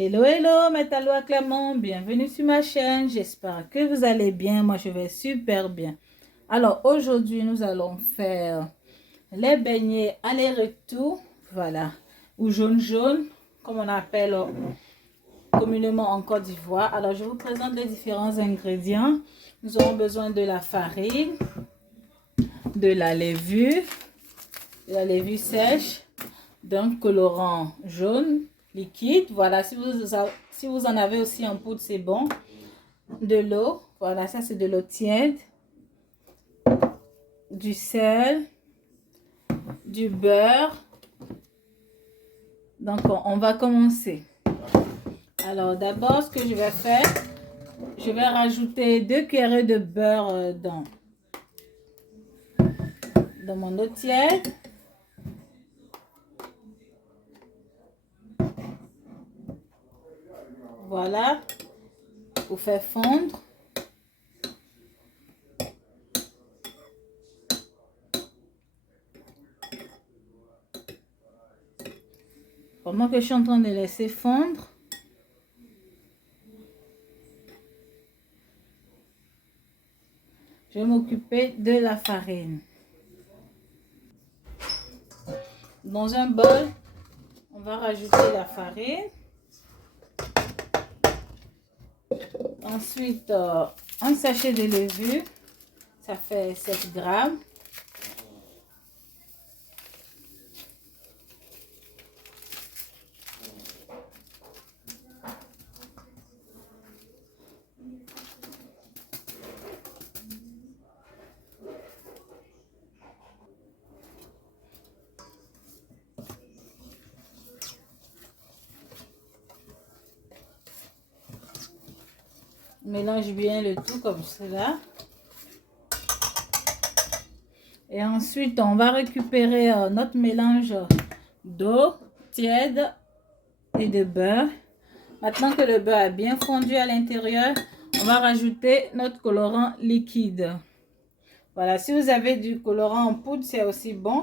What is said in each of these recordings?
Hello, hello, Métallois Clément, bienvenue sur ma chaîne. J'espère que vous allez bien. Moi, je vais super bien. Alors, aujourd'hui, nous allons faire les beignets aller-retour, voilà, ou jaune-jaune, comme on appelle communément en Côte d'Ivoire. Alors, je vous présente les différents ingrédients. Nous aurons besoin de la farine, de la levure sèche, d'un colorant jaune liquide. Voilà, si vous en avez aussi en poudre, c'est bon. De l'eau, voilà, ça c'est de l'eau tiède, du sel, du beurre. Donc, on va commencer. Alors, d'abord, ce que je vais faire, je vais rajouter 2 cuillerées de beurre dans mon eau tiède. Voilà, pour faire fondre. Pendant que je suis en train de laisser fondre, je vais m'occuper de la farine. Dans un bol, on va rajouter la farine. Ensuite, un sachet de levure, ça fait 7 grammes. Mélange bien le tout comme cela. Et ensuite, on va récupérer notre mélange d'eau tiède et de beurre. Maintenant que le beurre a bien fondu à l'intérieur, on va rajouter notre colorant liquide. Voilà, si vous avez du colorant en poudre, c'est aussi bon.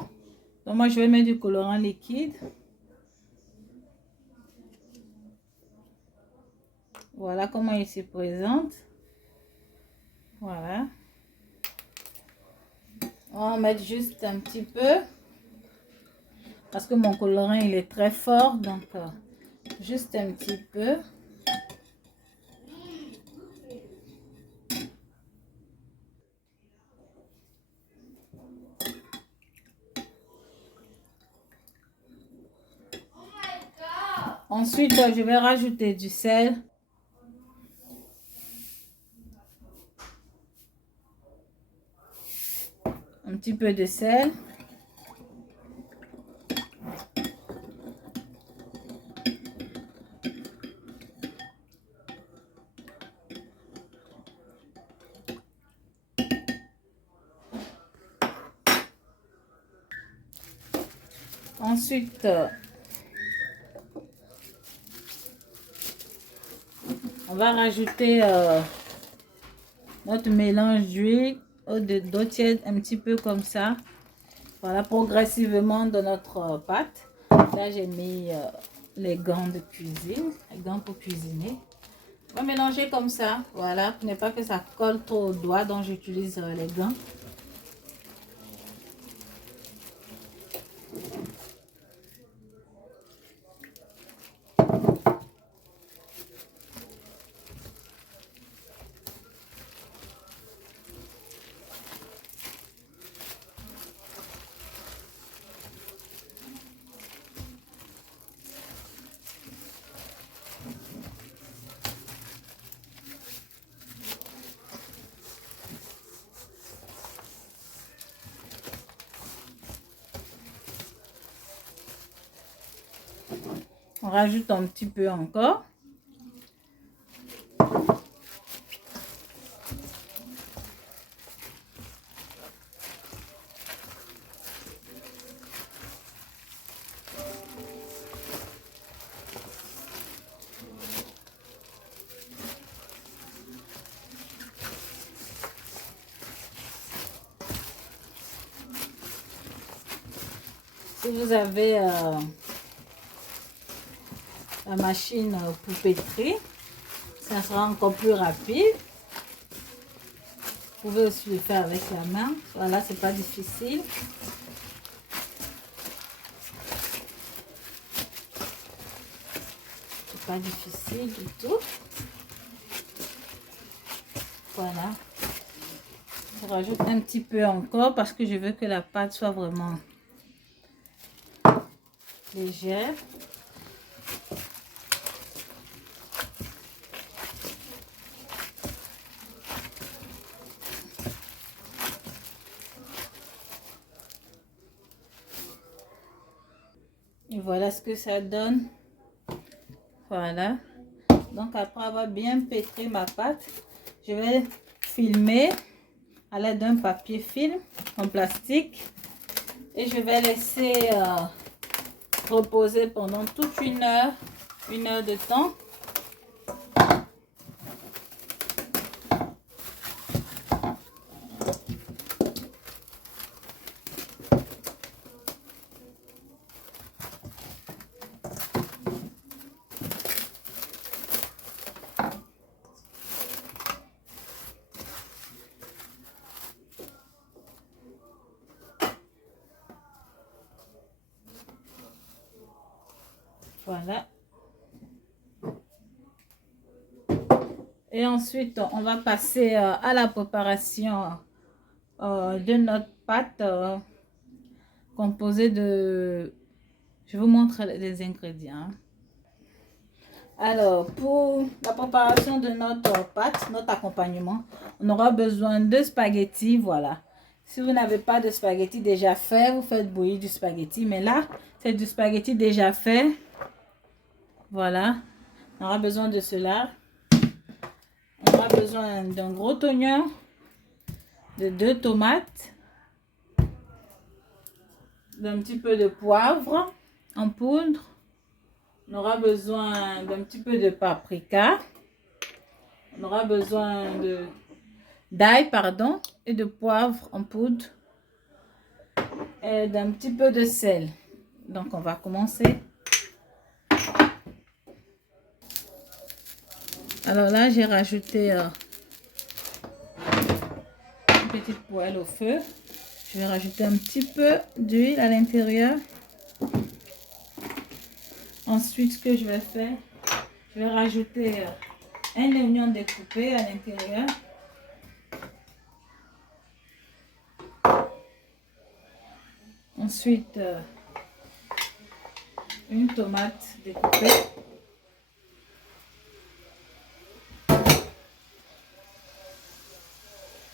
Donc moi, je vais mettre du colorant liquide. Voilà comment il se présente. Voilà. On va en mettre juste un petit peu. Parce que mon colorant, il est très fort. Donc, juste un petit peu. Ensuite, je vais rajouter du sel. Un petit peu de sel. Ensuite, on va rajouter notre mélange d'huile d'eau tiède, un petit peu comme ça. Voilà, progressivement dans notre pâte. Là, j'ai mis les gants de cuisine, les gants pour cuisiner. On va mélanger comme ça, voilà, pour ne pas que ça colle trop aux doigts, donc j'utilise les gants. On rajoute un petit peu encore. Si vous avez la machine pour pétrir. Ça sera encore plus rapide. Vous pouvez aussi le faire avec la main. Voilà, c'est pas difficile. C'est pas difficile du tout. Voilà. Je rajoute un petit peu encore parce que je veux que la pâte soit vraiment légère. Et voilà ce que ça donne. Voilà. Donc après avoir bien pétri ma pâte, je vais filmer à l'aide d'un papier film en plastique. Et je vais laisser reposer pendant toute une heure de temps. Voilà. Et ensuite, on va passer à la préparation de notre pâte composée de... Je vous montre les ingrédients. Alors, pour la préparation de notre pâte, notre accompagnement, on aura besoin de spaghettis, voilà. Si vous n'avez pas de spaghettis déjà fait, vous faites bouillir du spaghetti. Mais là, c'est du spaghetti déjà fait. Voilà. On aura besoin de cela. On aura besoin d'un gros oignon, de 2 tomates, d'un petit peu de poivre en poudre. On aura besoin d'un petit peu de paprika. On aura besoin d'ail, pardon, et de poivre en poudre. Et d'un petit peu de sel. Donc, on va commencer. Alors là, j'ai rajouté une petite poêle au feu. Je vais rajouter un petit peu d'huile à l'intérieur. Ensuite, ce que je vais faire, je vais rajouter un oignon découpé à l'intérieur. Ensuite, une tomate découpée.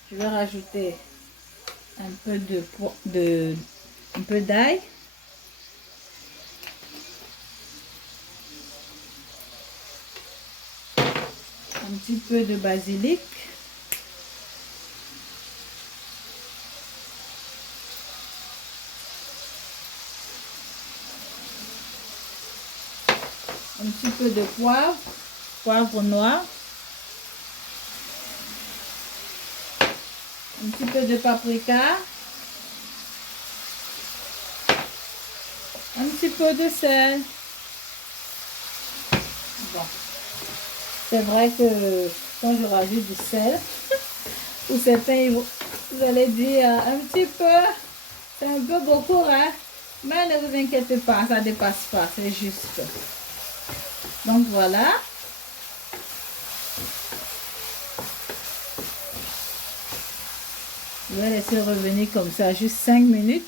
Je vais rajouter un peu d'ail. Un petit peu de basilic. Un petit peu de poivre noir. Un petit peu de paprika. Un petit peu de sel. Bon. C'est vrai que quand je rajoute du sel, ou certains, vous allez dire un petit peu, c'est un peu beaucoup, hein? Mais ne vous inquiétez pas, ça ne dépasse pas, c'est juste. Donc voilà. Je vais laisser revenir comme ça, juste 5 minutes.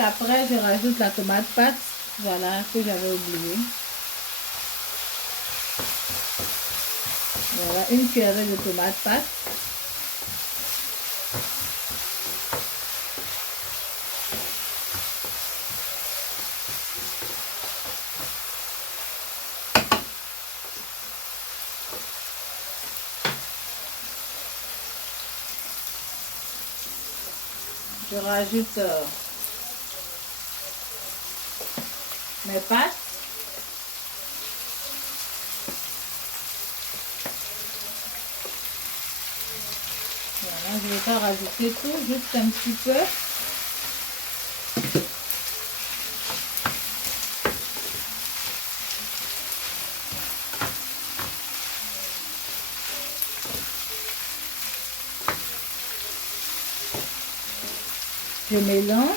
Après, je rajoute la tomate pâte, voilà, que j'avais oublié. Voilà, une cuillerée de tomate pâte. Je rajoute mes pâtes. Donc, je ne vais pas rajouter tout, juste un petit peu. Je mélange.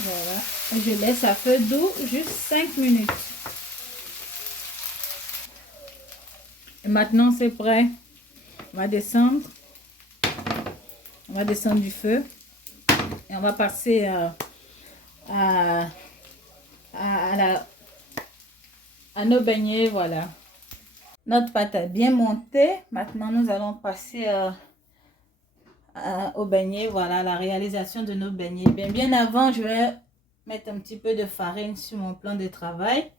Voilà. Et je laisse à feu doux juste 5 minutes. Et maintenant, c'est prêt. On va descendre. On va descendre du feu. Et on va passer à nos beignets. Voilà. Notre pâte a bien monté. Maintenant, nous allons passer aux beignets. Voilà la réalisation de nos beignets. Bien avant, je vais mettre un petit peu de farine sur mon plan de travail.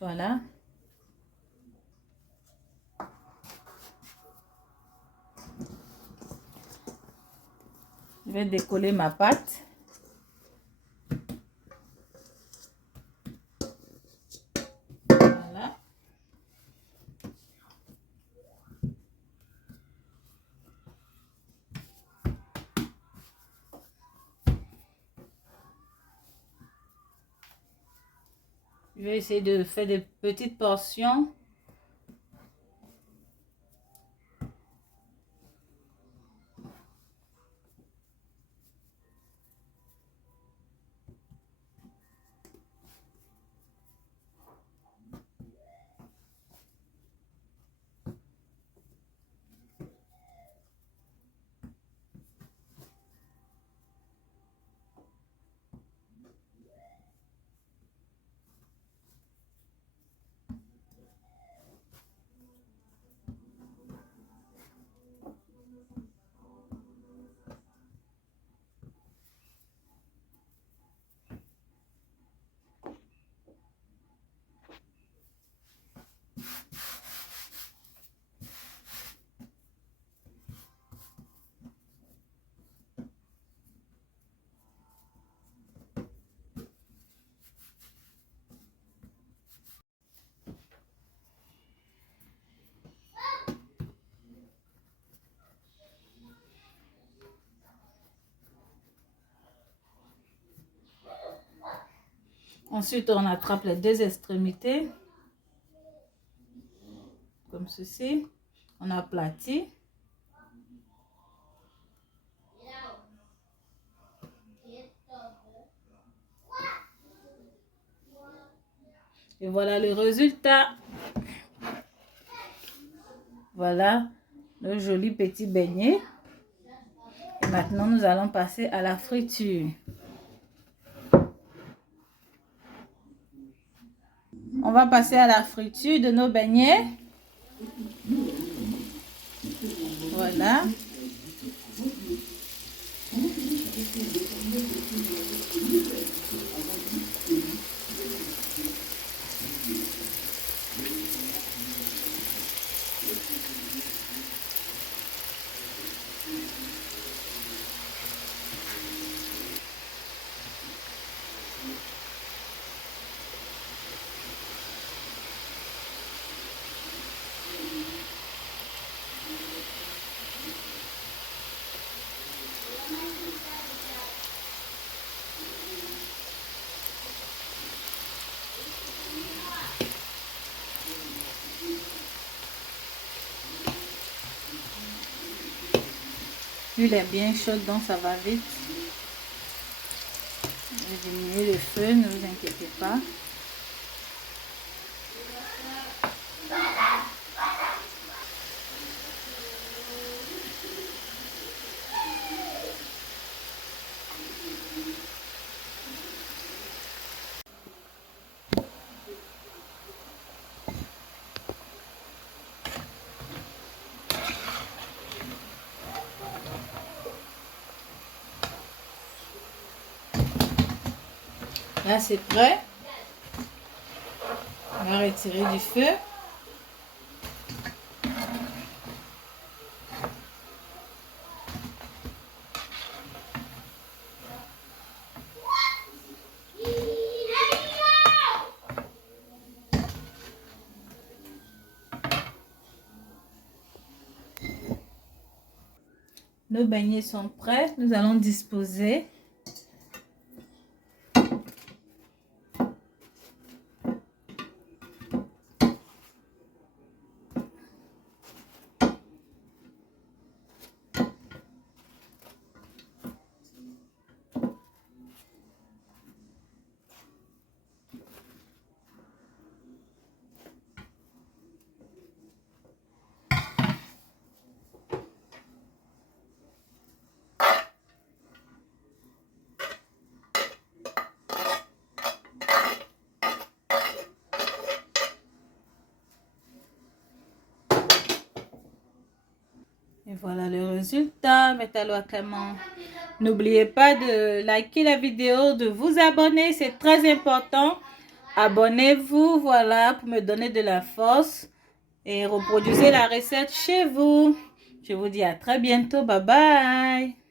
Voilà. Je vais décoller ma pâte. Voilà. Je vais essayer de faire des petites portions. Ensuite, on attrape les deux extrémités, comme ceci. On aplatit. Et voilà le résultat. Voilà le joli petit beignet. Et maintenant, nous allons passer à la friture. On va passer à la friture de nos beignets. Voilà. L'huile est bien chaude, donc ça va vite. Je vais diminuer le feu, ne vous inquiétez pas. Là, c'est prêt. On va retirer du feu. Nos beignets sont prêts. Nous allons disposer. Et voilà le résultat. Mettez-le à Clément. N'oubliez pas de liker la vidéo, de vous abonner. C'est très important. Abonnez-vous, voilà, pour me donner de la force. Et reproduisez la recette chez vous. Je vous dis à très bientôt. Bye bye.